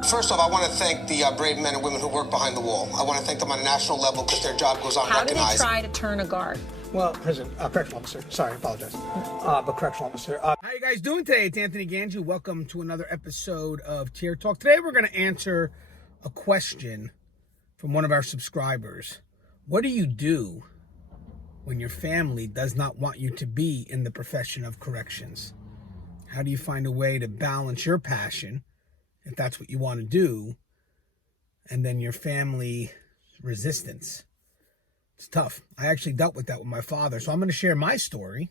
First off, I want to thank the brave men and women who work behind the wall. I want to thank them on a national level because their job goes unrecognized. How do they try to turn a guard? Well, correctional officer. Sorry, I apologize. But correctional officer. How you guys doing today? It's Anthony Gangi. Welcome to another episode of Tier Talk. Today we're going to answer a question from one of our subscribers. What do you do when your family does not want you to be in the profession of corrections? How do you find a way to balance your passion, if that's what you want to do, and then your family resistance? It's tough. I actually dealt with that with my father. So I'm going to share my story.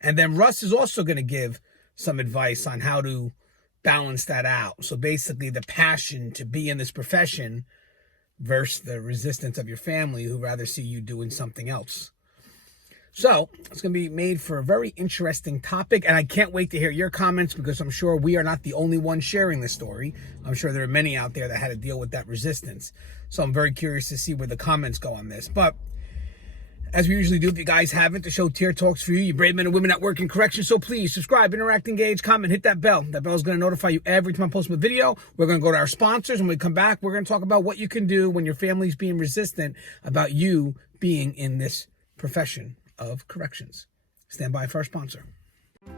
And then Russ is also going to give some advice on how to balance that out. So basically the passion to be in this profession versus the resistance of your family who rather see you doing something else. So it's going to be made for a very interesting topic, and I can't wait to hear your comments because I'm sure we are not the only ones sharing this story. I'm sure there are many out there that had to deal with that resistance. So I'm very curious to see where the comments go on this. But as we usually do, if you guys haven't, the show Tier Talks for you brave men and women that work in corrections. So please subscribe, interact, engage, comment, hit that bell. That bell is going to notify you every time I post a video. We're going to go to our sponsors. When we come back, we're going to talk about what you can do when your family's being resistant about you being in this profession of corrections. Stand by for our sponsor.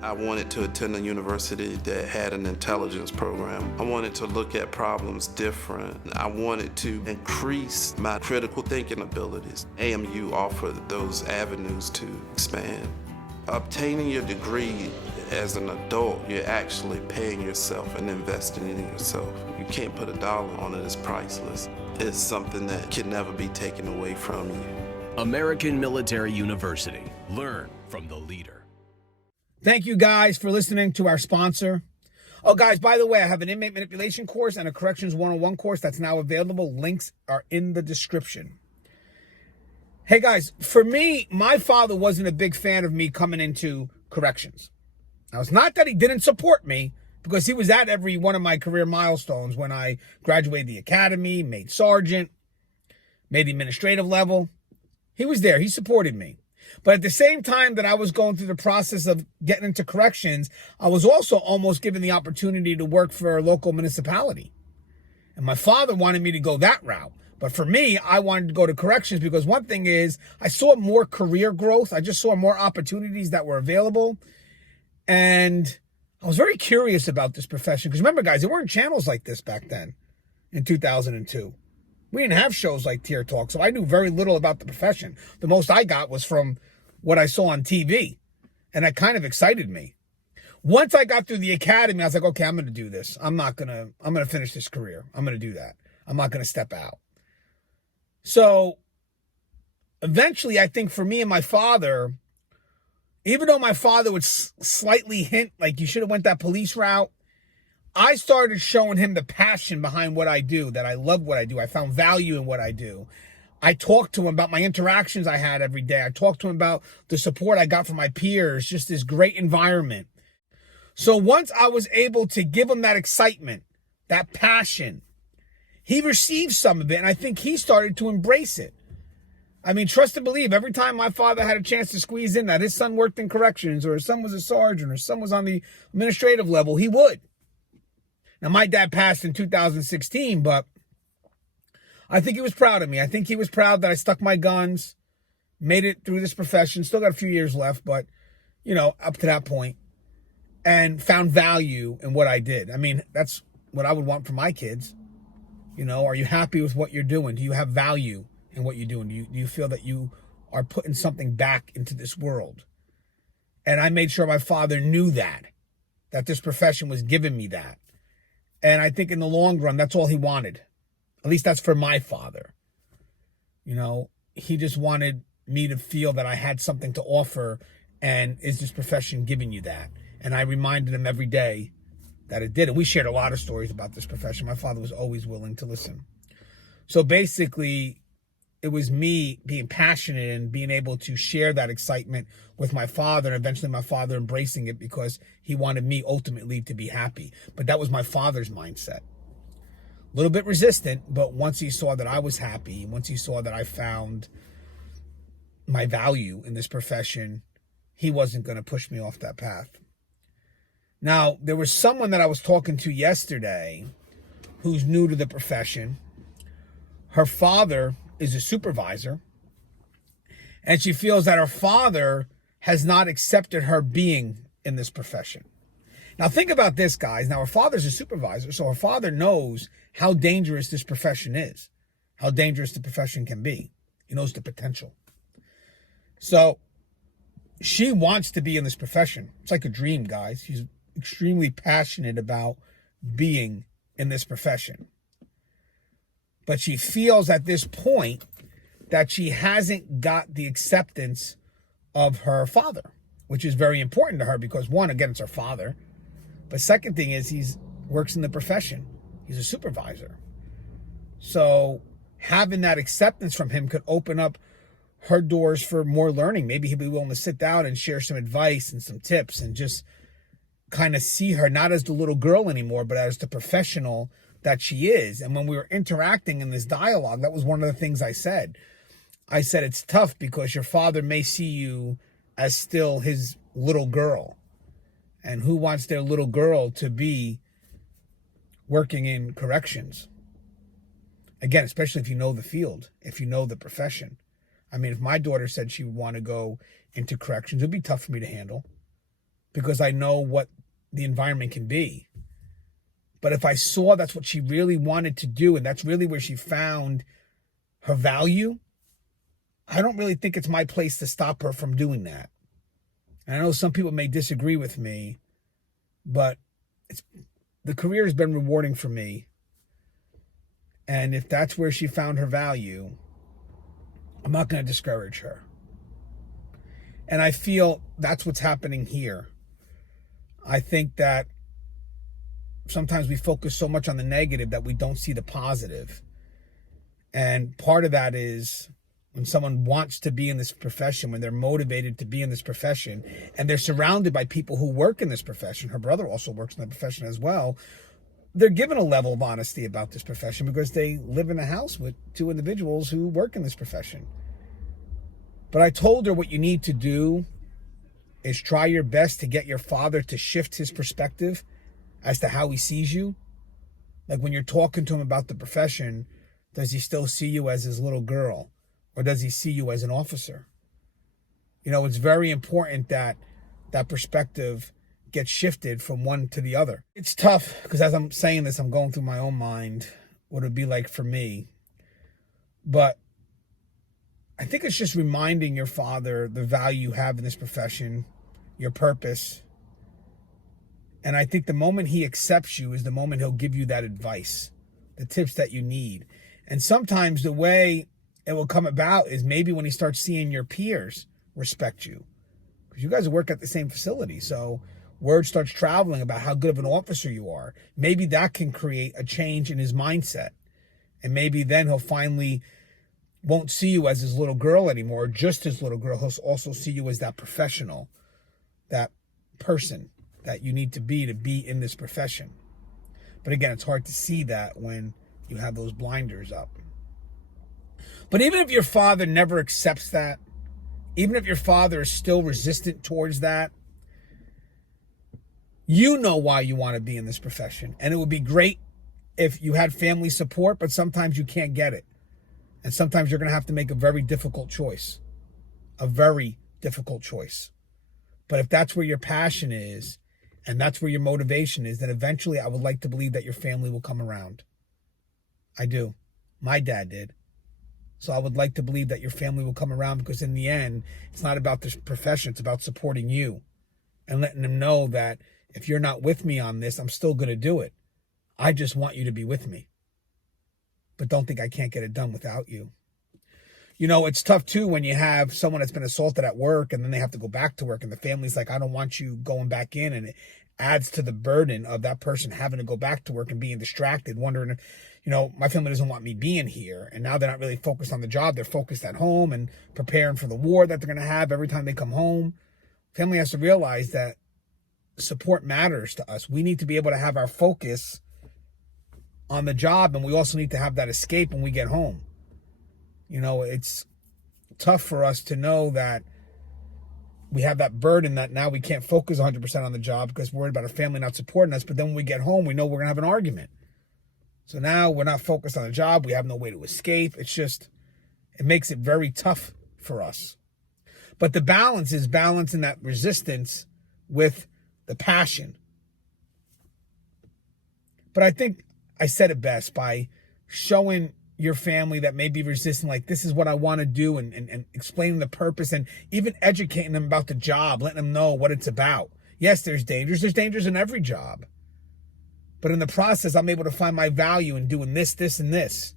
I wanted to attend a university that had an intelligence program. I wanted to look at problems different. I wanted to increase my critical thinking abilities. AMU offered those avenues to expand. Obtaining your degree as an adult, you're actually paying yourself and investing in yourself. You can't put a dollar on it, it's priceless. It's something that can never be taken away from you. American Military University. Learn from the leader. Thank you guys for listening to our sponsor. Oh, guys, by the way, I have an inmate manipulation course and a corrections 101 course that's now available. Links are in the description. Hey, guys, for me, my father wasn't a big fan of me coming into corrections. Now, it's not that he didn't support me, because he was at every one of my career milestones when I graduated the academy, made sergeant, made the administrative level. He was there. He supported me. But at the same time that I was going through the process of getting into corrections, I was also almost given the opportunity to work for a local municipality. And my father wanted me to go that route. But for me, I wanted to go to corrections because one thing is I saw more career growth. I just saw more opportunities that were available. And I was very curious about this profession. Because remember, guys, there weren't channels like this back then in 2002. We didn't have shows like Tier Talk, so I knew very little about the profession. The most I got was from what I saw on TV, and that kind of excited me. Once I got through the academy, I was like, okay, I'm going to do this. I'm going to finish this career. I'm going to do that. I'm not going to step out. So eventually, I think for me and my father, even though my father would slightly hint like you should have went that police route, I started showing him the passion behind what I do, that I love what I do. I found value in what I do. I talked to him about my interactions I had every day. I talked to him about the support I got from my peers, just this great environment. So once I was able to give him that excitement, that passion, he received some of it, and I think he started to embrace it. I mean, trust and believe, every time my father had a chance to squeeze in that his son worked in corrections, or his son was a sergeant, or his son was on the administrative level, he would. Now, my dad passed in 2016, but I think he was proud of me. I think he was proud that I stuck my guns, made it through this profession, still got a few years left, but, you know, up to that point, and found value in what I did. I mean, that's what I would want for my kids. You know, are you happy with what you're doing? Do you have value in what you're doing? Do you feel that you are putting something back into this world? And I made sure my father knew that this profession was giving me that. And I think in the long run, that's all he wanted. At least that's for my father. You know, he just wanted me to feel that I had something to offer. And is this profession giving you that? And I reminded him every day that it did. And we shared a lot of stories about this profession. My father was always willing to listen. So basically, it was me being passionate and being able to share that excitement with my father, and eventually my father embracing it because he wanted me ultimately to be happy. But that was my father's mindset. A little bit resistant, but once he saw that I was happy, once he saw that I found my value in this profession, he wasn't going to push me off that path. Now, there was someone that I was talking to yesterday who's new to the profession. Her father is a supervisor, and she feels that her father has not accepted her being in this profession. Now think about this, guys. Now her father's a supervisor, so her father knows how dangerous this profession is, how dangerous the profession can be. He knows the potential. So she wants to be in this profession. It's like a dream, guys. She's extremely passionate about being in this profession. But she feels at this point that she hasn't got the acceptance of her father, which is very important to her because, one, again, it's her father. But second thing is he's works in the profession. He's a supervisor. So having that acceptance from him could open up her doors for more learning. Maybe he'd be willing to sit down and share some advice and some tips and just kind of see her not as the little girl anymore, but as the professional that she is. And when we were interacting in this dialogue, that was one of the things I said. I said, it's tough because your father may see you as still his little girl. And who wants their little girl to be working in corrections? Again, especially if you know the field, if you know the profession. I mean, if my daughter said she would want to go into corrections, it'd be tough for me to handle because I know what the environment can be. But if I saw that's what she really wanted to do and that's really where she found her value, I don't really think it's my place to stop her from doing that. And I know some people may disagree with me, but the career has been rewarding for me. And if that's where she found her value, I'm not going to discourage her. And I feel that's what's happening here. I think that sometimes we focus so much on the negative that we don't see the positive. And part of that is when someone wants to be in this profession, when they're motivated to be in this profession, and they're surrounded by people who work in this profession. Her brother also works in the profession as well. They're given a level of honesty about this profession because they live in a house with two individuals who work in this profession. But I told her what you need to do is try your best to get your father to shift his perspective as to how he sees you. Like when you're talking to him about the profession, does he still see you as his little girl? Or does he see you as an officer? You know, it's very important that that perspective gets shifted from one to the other. It's tough because as I'm saying this, I'm going through my own mind what it would be like for me. But I think it's just reminding your father the value you have in this profession, your purpose. And I think the moment he accepts you is the moment he'll give you that advice, the tips that you need. And sometimes the way it will come about is maybe when he starts seeing your peers respect you. Because you guys work at the same facility. So word starts traveling about how good of an officer you are. Maybe that can create a change in his mindset. And maybe then he'll finally won't see you as his little girl anymore, just his little girl. He'll also see you as that professional, that person that you need to be in this profession. But again, it's hard to see that when you have those blinders up. But even if your father never accepts that, even if your father is still resistant towards that, you know why you want to be in this profession. And it would be great if you had family support, but sometimes you can't get it. And sometimes you're going to have to make a very difficult choice. A very difficult choice. But if that's where your passion is, and that's where your motivation is, then eventually I would like to believe that your family will come around. I do. My dad did. So I would like to believe that your family will come around because in the end, it's not about this profession. It's about supporting you and letting them know that if you're not with me on this, I'm still going to do it. I just want you to be with me. But don't think I can't get it done without you. You know, it's tough too when you have someone that's been assaulted at work and then they have to go back to work and the family's like, I don't want you going back in. And it adds to the burden of that person having to go back to work and being distracted, wondering, you know, my family doesn't want me being here. And now they're not really focused on the job. They're focused at home and preparing for the war that they're going to have every time they come home. Family has to realize that support matters to us. We need to be able to have our focus on the job, and we also need to have that escape when we get home. You know, it's tough for us to know that we have that burden that now we can't focus 100% on the job because we're worried about our family not supporting us. But then when we get home, we know we're going to have an argument. So now we're not focused on the job. We have no way to escape. It makes it very tough for us. But the balance is balancing that resistance with the passion. But I think I said it best by showing your family that may be resistant, like, this is what I want to do, and explaining the purpose, and even educating them about the job, letting them know what it's about. Yes, there's dangers. There's dangers in every job. But in the process, I'm able to find my value in doing this, this, and this.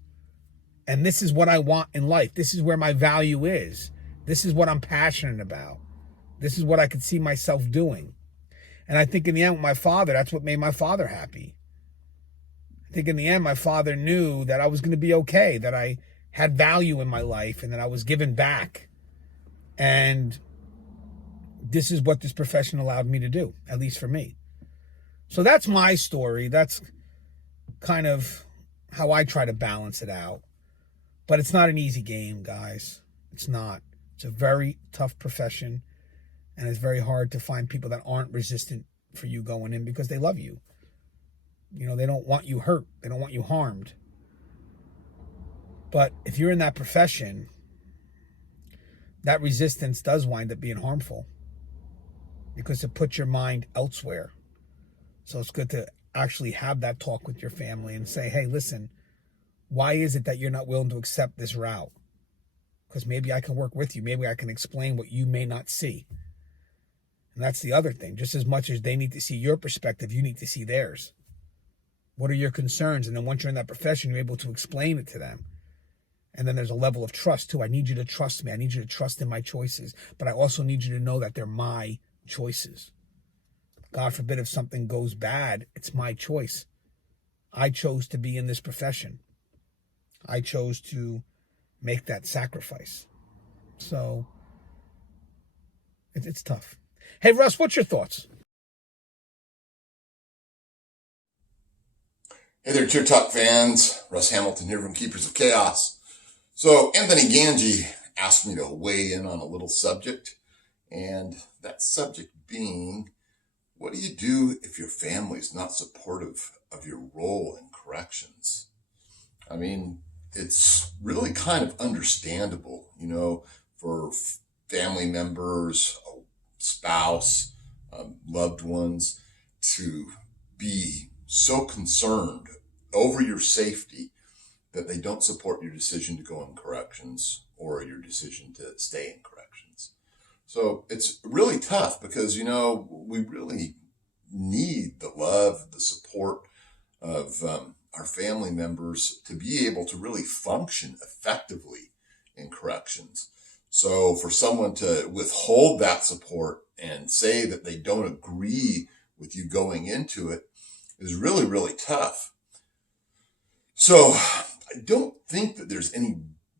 And this is what I want in life. This is where my value is. This is what I'm passionate about. This is what I could see myself doing. And I think in the end with my father, that's what made my father happy. I think in the end, my father knew that I was going to be okay, that I had value in my life, and that I was giving back. And this is what this profession allowed me to do, at least for me. So that's my story. That's kind of how I try to balance it out. But it's not an easy game, guys. It's not. It's a very tough profession, and it's very hard to find people that aren't resistant for you going in because they love you. You know, they don't want you hurt. They don't want you harmed. But if you're in that profession, that resistance does wind up being harmful because it puts your mind elsewhere. So it's good to actually have that talk with your family and say, hey, listen, why is it that you're not willing to accept this route? Because maybe I can work with you. Maybe I can explain what you may not see. And that's the other thing. Just as much as they need to see your perspective, you need to see theirs. What are your concerns? And then once you're in that profession, you're able to explain it to them. And then there's a level of trust too. I need you to trust me. I need you to trust in my choices. But I also need you to know that they're my choices. God forbid if something goes bad, it's my choice. I chose to be in this profession. I chose to make that sacrifice. So it's tough. Hey, Russ, what's your thoughts? Hey there, Cheer Talk fans. Russ Hamilton here from Keepers of Chaos. So Anthony Gangi asked me to weigh in on a little subject, and that subject being, what do you do if your family is not supportive of your role in corrections? I mean, it's really kind of understandable, you know, for family members, a spouse, loved ones to be so concerned over your safety that they don't support your decision to go in corrections or your decision to stay in corrections. So it's really tough because, you know, we really need the love, the support of our family members to be able to really function effectively in corrections. So for someone to withhold that support and say that they don't agree with you going into it is really, really tough. So I don't think that there's any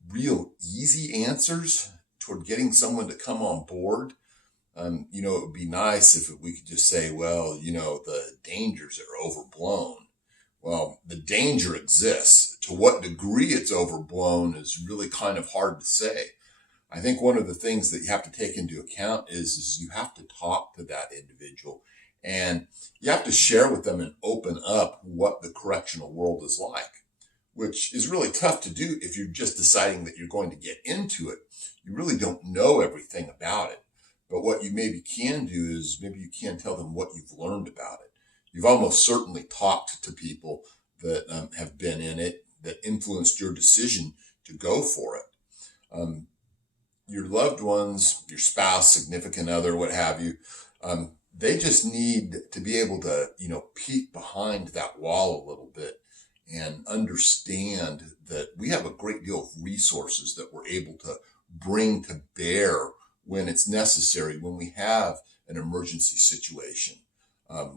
real easy answers toward getting someone to come on board. You know, it would be nice if we could just say, well, you know, the dangers are overblown. Well, the danger exists. To what degree it's overblown is really kind of hard to say. I think one of the things that you have to take into account is you have to talk to that individual and you have to share with them and open up what the correctional world is like, which is really tough to do if you're just deciding that you're going to get into it. You really don't know everything about it. But what you maybe can do is maybe you can tell them what you've learned about it. You've almost certainly talked to people that have been in it, that influenced your decision to go for it. Your loved ones, your spouse, significant other, what have you, they just need to be able to, you know, peek behind that wall a little bit and understand that we have a great deal of resources that we're able to bring to bear when it's necessary, when we have an emergency situation,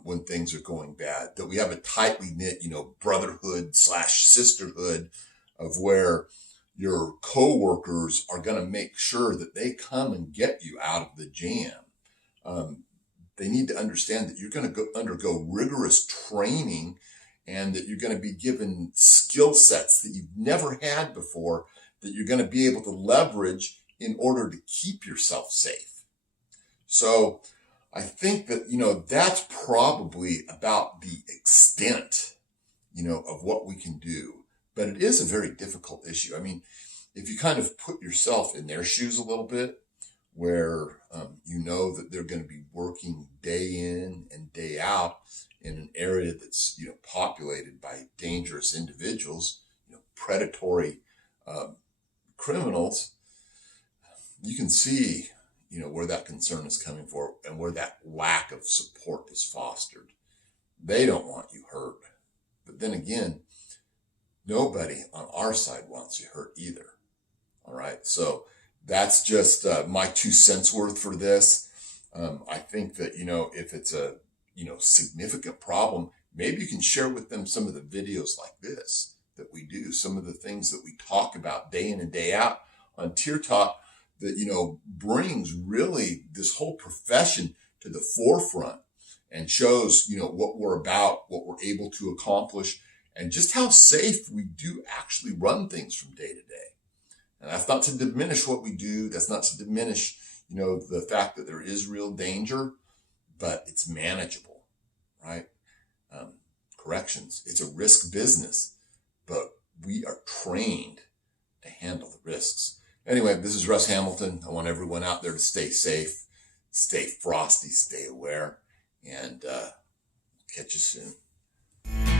when things are going bad, that we have a tightly knit, you know, brotherhood/sisterhood of where your coworkers are going to make sure that they come and get you out of the jam. They need to understand that you're going to undergo rigorous training and that you're going to be given skill sets that you've never had before, that you're going to be able to leverage in order to keep yourself safe. So I think that, you know, that's probably about the extent of what we can do. But it is a very difficult issue. I mean, if you kind of put yourself in their shoes a little bit, where that they're going to be working day in and day out in an area that's populated by dangerous individuals, predatory criminals, you can see where that concern is coming from and where that lack of support is fostered. They don't want you hurt, but then again, nobody on our side wants you hurt either. All right, so that's just my 2 cents worth for this. I think that, if it's a, significant problem, maybe you can share with them some of the videos like this that we do, some of the things that we talk about day in and day out on Tier Talk that, brings really this whole profession to the forefront and shows, what we're about, what we're able to accomplish, and just how safe we do actually run things from day to day. And that's not to diminish what we do. That's not to diminish, the fact that there is real danger, but it's manageable, right? Corrections, it's a risk business, but we are trained to handle the risks. Anyway, this is Russ Hamilton. I want everyone out there to stay safe, stay frosty, stay aware, and catch you soon.